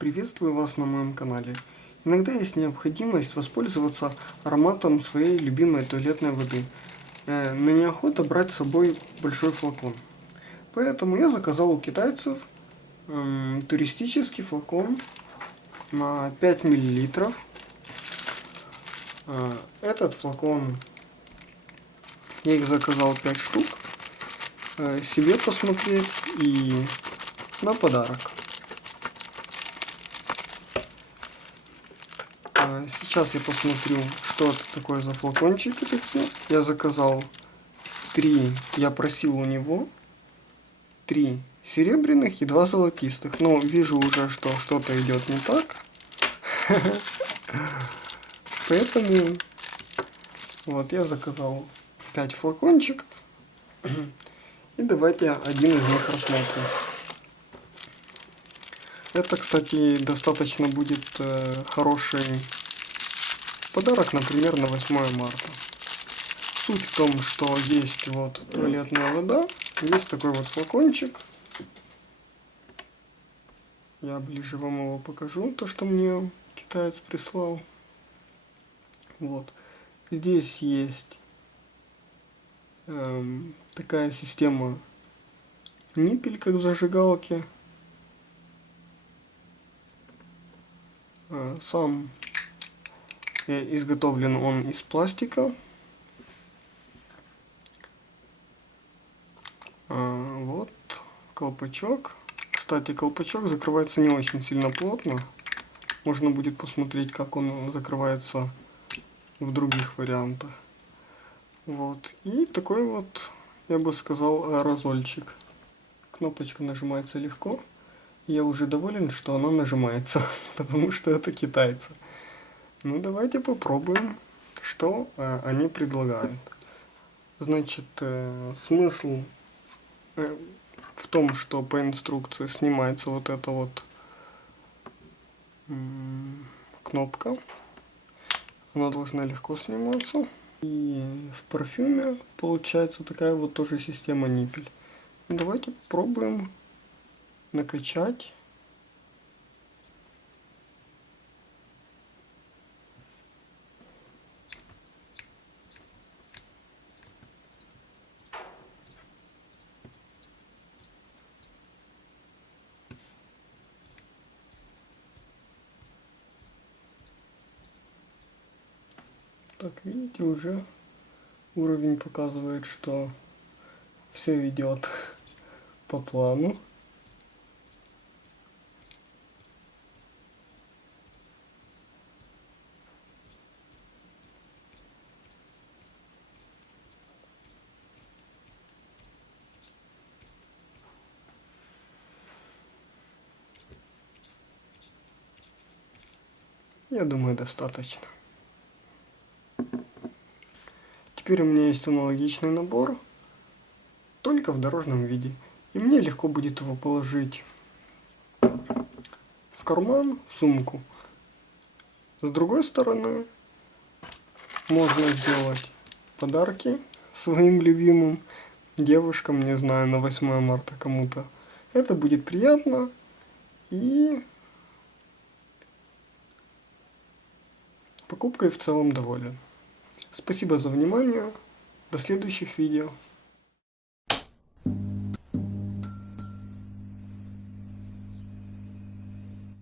Приветствую вас на моем канале. Иногда есть необходимость воспользоваться ароматом своей любимой туалетной воды, но неохота брать с собой большой флакон. Поэтому я заказал у китайцев туристический флакон на 5 мл. Этот флакон, я их заказал 5 штук, себе посмотреть и на подарок. Сейчас я посмотрю, что это такое за флакончики такие. Я заказал 3, я просил у него 3 серебряных и 2 золотистых. Но вижу уже, что что-то идет не так. Поэтому вот я заказал 5 флакончиков. И давайте один из них рассмотрим. Это, кстати, достаточно будет хороший подарок, например, на 8 марта. Суть в том, что есть вот туалетная вода, есть такой вот флакончик. Я ближе вам его покажу, то, что мне китаец прислал. Вот. Здесь есть такая система ниппель, как в зажигалке. Сам изготовлен он из пластика. Вот колпачок. Кстати, колпачок закрывается не очень сильно плотно. Можно будет посмотреть, как он закрывается в других вариантах. Вот. И такой вот, я бы сказал, аэрозольчик. Кнопочка нажимается легко. Я уже доволен, что она нажимается, потому что это китайцы. Ну, давайте попробуем, что они предлагают. Значит, смысл в том, что по инструкции снимается вот эта вот кнопка. Она должна легко сниматься. И в парфюме получается такая вот тоже система ниппель. Давайте попробуем накачать. Так, видите, уже уровень показывает, что все идет по плану. Я думаю, достаточно. Теперь у меня есть аналогичный набор, только в дорожном виде. И мне легко будет его положить в карман, в сумку. С другой стороны, можно сделать подарки своим любимым девушкам, не знаю, на 8 марта кому-то. Это будет приятно и покупкой в целом доволен. Спасибо за внимание. До следующих видео.